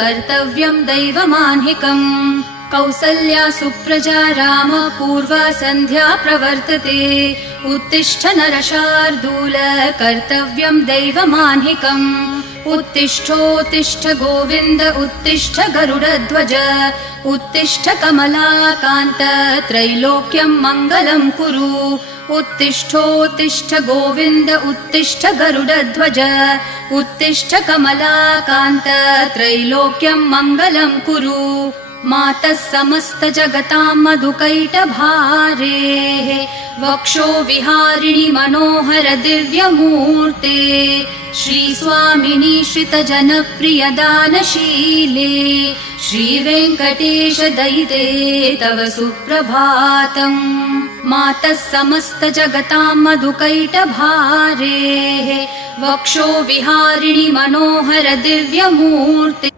कर्तव्यं दैवमान्हिकम् कौसल्या सुप्रजा राम पूर्वा सन्ध्या प्रवर्तते उत्तिष्ठ नरशार्दूल कर्तव्यं दैवमान्हिकम् उत्तिष्ठोत्तिष्ठ गोविन्द उत्तिष्ठ गरुडध्वज उत्तिष्ठ कमलाकान्त त्रैलोक्यं मङ्गलं कुरु उत्तिष्ठोत्तिष्ठ गोविन्द उत्तिष्ठ गरुडध्वज उत्तिष्ठ कमलाकान्त त्रैलोक्यं मङ्गलं कुरु मातः समस्त जगतां मधुकैटभारेः वक्षो विहारिणि मनोहर दिव्यमूर्ते श्रीस्वामिनि श्रितजनप्रिय दानशीले श्रीवेङ्कटेश दयिते तव सुप्रभातम् मातः समस्त जगतां मधुकैटभारेः वक्षो विहारिणि मनोहर दिव्यमूर्ते